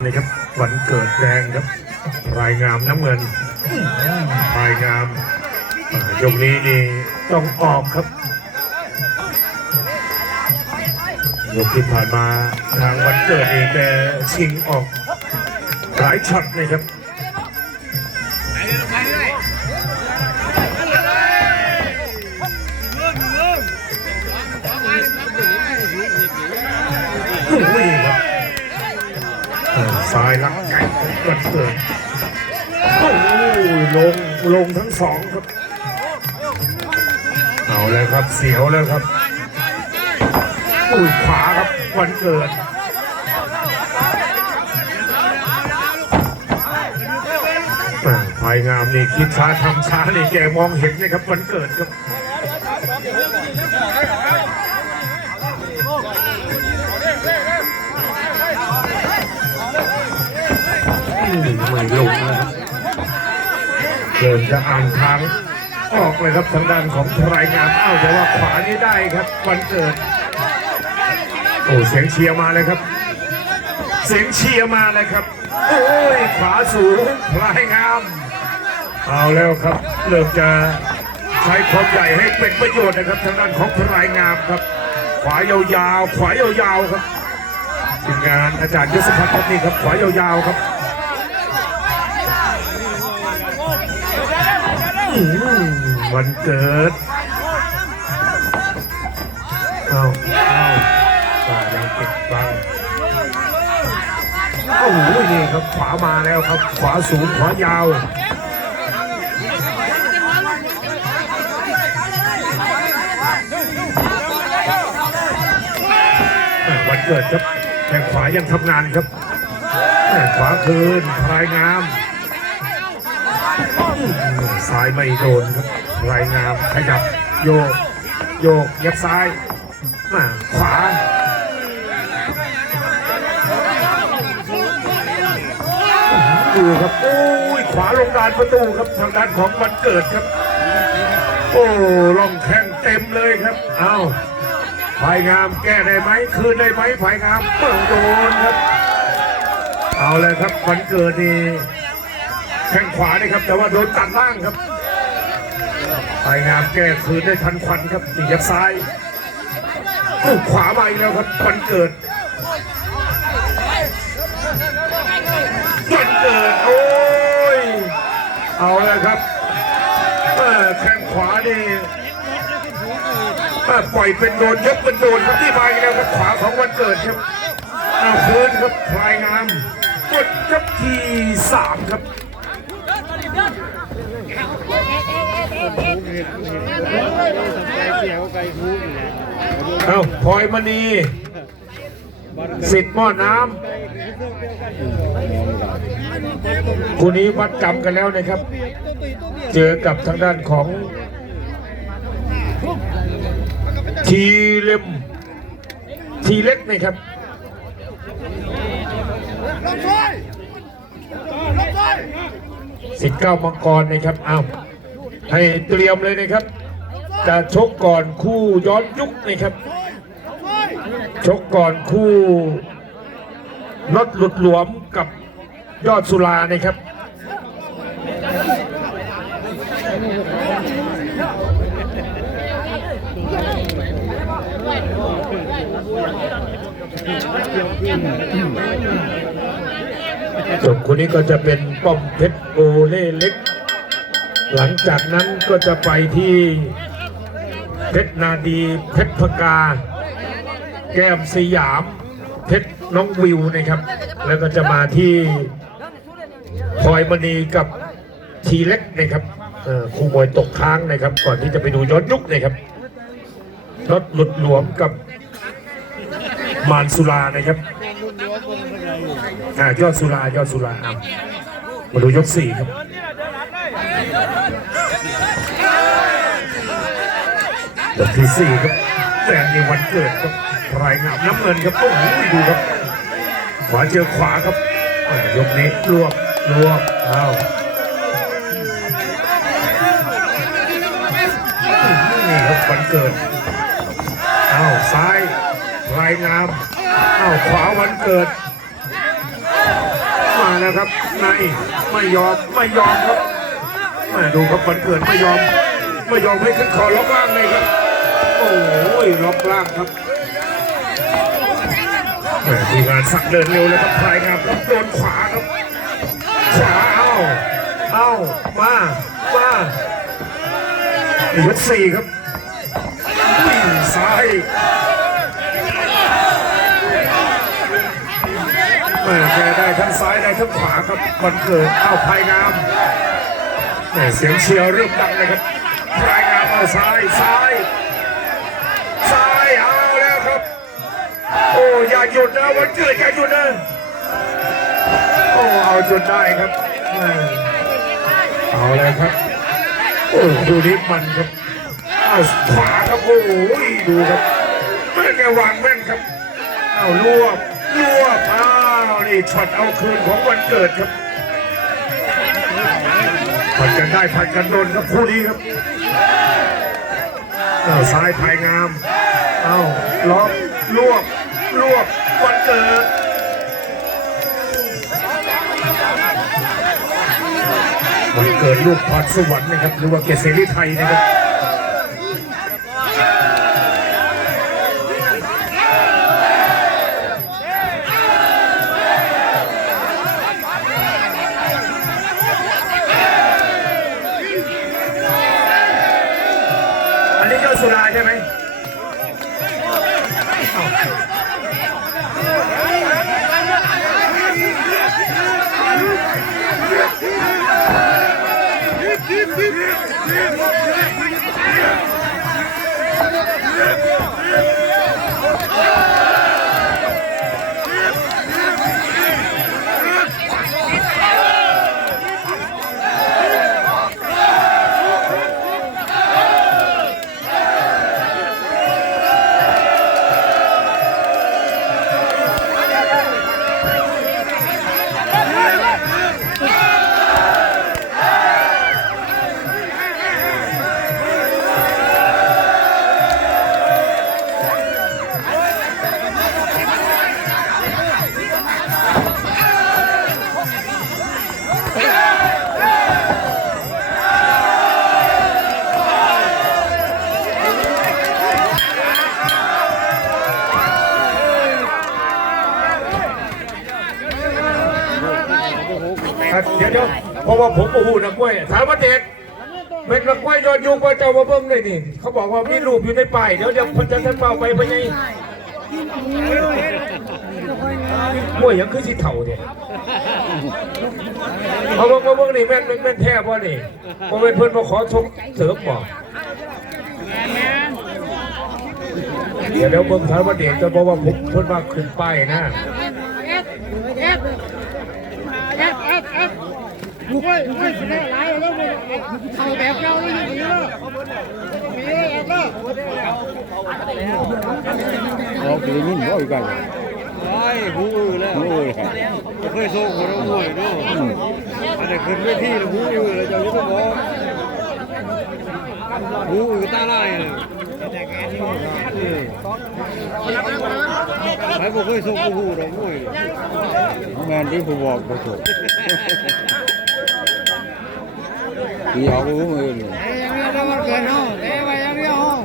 นะครับวันเกิดแดงครับ รายงามน้ำเงิน รายงามยกนี้นี่ต้องออกครับยกที่ผ่านมาทางวันเกิดเองแต่ชิงออกหลายช็อตเลยครับ เกิดโอ้ยลงลงทั้งสองครับ เอาเลยครับเสียวแล้วครับอุ้ยขวาครับวันเกิดภายงามนี่คิดช้าทำช้านี่แกมองเห็นนะครับวันเกิดครับ ไม่ลงนะครับเริ่มจะอ่านทางออกเลยครับทางด้านของรายงานเอ้าแต่ว่าขวานี่ได้ครับวันเกิดโอ้เสียงเชียร์มาเลยครับ เสียงเชียร์มาเลยครับ โอ้ยขวาสูงรายงาม เอาแล้วครับเริ่มจะใช้ความใหญ่ให้เป็นประโยชน์นะครับทางด้านของรายงามครับ ขวายาวๆขวายาวๆครับทีมงานอาจารย์ยศพัฒน์นี่ครับขวายาวๆครับ วันเกิดเอาเอาป่ายังติดบังโอ้โหนี่ครับขวามาแล้วครับ ขวาสูงขวายาววันเกิดครับแข้งขวายังทำงานครับขวาคืนพลายงาม ซ้ายไม่โดนครับรายงามขยับโยกโยกยับซ้ายมาขวาดูครับโอ้ยขวาลงดานประตูครับทางด้านของวันเกิดครับ โอ้ล่องแข้งเต็มเลยครับเอาภายงามแก้ได้ไหมคืนได้ไหมภายงามเปิดโดนครับ เอาเลยครับวันเกิดนี่ แข้งขวานี่ครับ แต่ว่าโดนตัดล่างครับไายงามแก้คืนได้ทันควันครับตียับซ้ายโอ้ขวามาอีกแล้วครับวันเกิดวันเกิด โอ้ย เอาเลยครับแข้งขวานี่ปล่อยเป็นโดนยกเป็นโดนครับที่มาอีกแล้วครับขวาของวันเกิดครับเอาคืนครับพลายงามกดครับทีสามครับ เอ้าพลอยมณีสิทธิ์หม้อน้ำคู่นี้วัดกรรมกันแล้วนะครับ เจอกับทางด้านของ ทีเล็มทีเล็กนะครับสิทธิ์เก้ามังกรนะครับ เอ้า ให้เตรียมเลยนะครับ จะชกก่อนคู่ย้อนยุคนะครับ ชกก่อนคู่รถหลุดหลวมกับยอดสุรานะครับส่วนคนนี้ก็จะเป็นป้อมเพชรโอเล่เล็ก หลังจากนั้นก็จะไปที่เพชรนาดีเพชรพกา แก้มสยามเพชรน้องวิวนะครับ แล้วก็จะมาที่พลอยมณีกับทีเล็กนะครับคู่มวยตกค้างนะครับ ก่อนที่จะไปดูย้อนยุคนะครับรถหลุดหลวมกับมารสุรานะครับอ่ายอดสุรายอดสุราอะมาดูยกสี่ครับ ยกที่สี่ครับแดงในวันเกิดครับรายงามน้ำเงินครับโอ้โหดูครับ ขวาเจอขวาครับยกนี้รวบรวบอ้าวนี่ครับวันเกิดอ้าวซ้ายรายงามอ้าวขวาวันเกิด มาแล้วครับในไม่ยอมไม่ยอมครับแม่ดูครับวันเกิดไม่ยอม ไม่ยอมให้ขึ้นคอล็อกล่างเลยครับ โอ้ยล็อกล่างครับแม่ทีมงานสักเดินเร็วเลยครับพลายงามครับโดนขวาครับ ขวาเอ้าเอ้ามามายกสี่ครับซ้ายแม่แกได้ทั้งซ้ายได้ทั้งขวาครับวันเกิดเอ้าพลายงามแม่เสียงเชียร์เริ่มดังเลยครับพลายงามเอาซ้ายซ้าย หยุดนะวันเกิดอย่าหยุดนะโอ้เอาจนได้ครับแม่เอาเลยครับโอ้ดูนี้มันครับเอาขวาครับโอ้ยดูครับแม่แกวางแม่นครับเอารวบรวบอ้าวนี่ช็อตเอาคืนของวันเกิดครับผัดกันได้ผัดกันโดนครับคู่นี้ครับเอาซ้ายภายงามเอาล็อกรวบ รวมวันเกิดวันเกิดลูกพรสวรรค์นะครับหรือว่าเกษรีไทยนะครับ เดี๋ยวเพราะว่าผมโอ้โหนักล้วยถามว่าเด็กเป็นนักล้วยยอดยุคว่าเจ้ามาเบิ้งเลยนี่ เขาบอกว่ามีรูปอยู่ในป้ายเดี๋ยวเดี๋ยวพันจะท่านเป่าไปไปไงกล้วยยังคือสีเถ่าเนี่ยเอาบิ้งเอาเบิ้งนี่แม่นแม่นแท้บ่นี่บ่เป็นเพื่อนมาขอชมเสริมบ่เดี๋ยวเดี๋ยวเบิ้งถามว่าเด็กจะบอกว่าผมเพิ่อนว่าขึ้นป้ายนะ เอฟเอฟเอฟเอฟลู กเอ้ยลูกเอ้ยสิได้หลายแล้วมึงเอาแบบเรานี่อยู่นี่เนาะมีเอฟเนาะเราคือนิ่มบ่อยกันไอ้หูอื้อแล้วโอ้ยครับเคยส่หัวเราหวยเนาะอันนี้ขึ้นเวทีแล้วหูอื้อแล้วเจ้าจะต้องบอกหูอื้อตาลายเลยเออไอ้พวกเคยส่งหูเราหวยงานที่ผู้บอกบ่ถูก ที่เอาไปมือนี่เอ้ยยังเรียกว่าเกินเนาะเอ้ยว่ายังเรียกเนาะ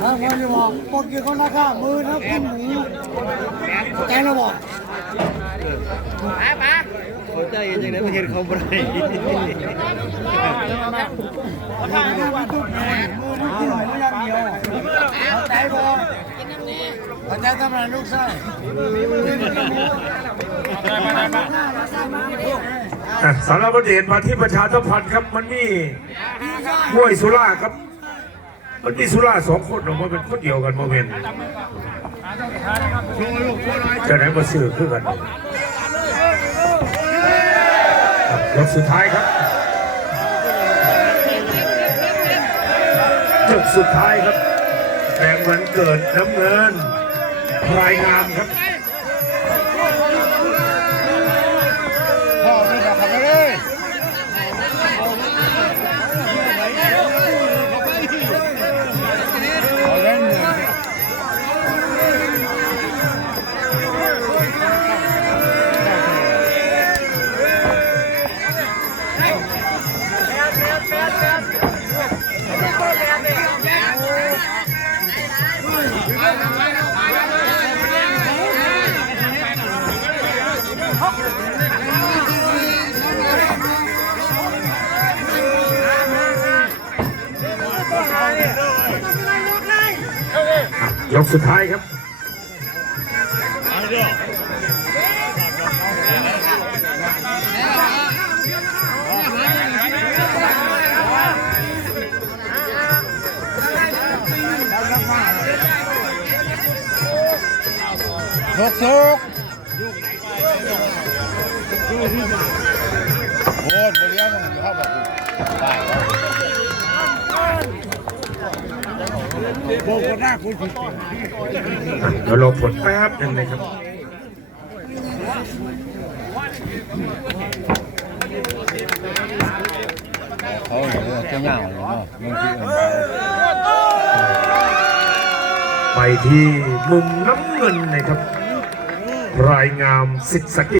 ถ้าคนจะบอกปกติคนละข้ามือถ้ากินหมูใจเราบอกเขาใจกันจังได๋บ่เห็นเขาบ่ได้ข้าข้ามาตุ๊กแม่มือถ้ากินหมูอย่างเดียวเขาใจบ่เขาใจกำลังลูกไส้ อะสารบดีมาที่ประชาสัมพันธ์ครับ มันมีห้วยสุราครับ มันมีสุราสองคนออกมาเป็นคนเดียวกันโมเมนต์จะไหนมาซื้อคือกันรับสุดท้ายครับยกสุดท้ายครับแรงวันเกิดน้ำเงินพลายงามครับ ยกสุดท้ายครับหกสุก โบกหน้าคุณเดี๋ยวรอผลแป๊บนึงนะครับเขาเนี่ยจะเหงาเนาะบาทีมันไปที่มุมน้ำเงินนะครับ รายงามสิทธิ์สกิ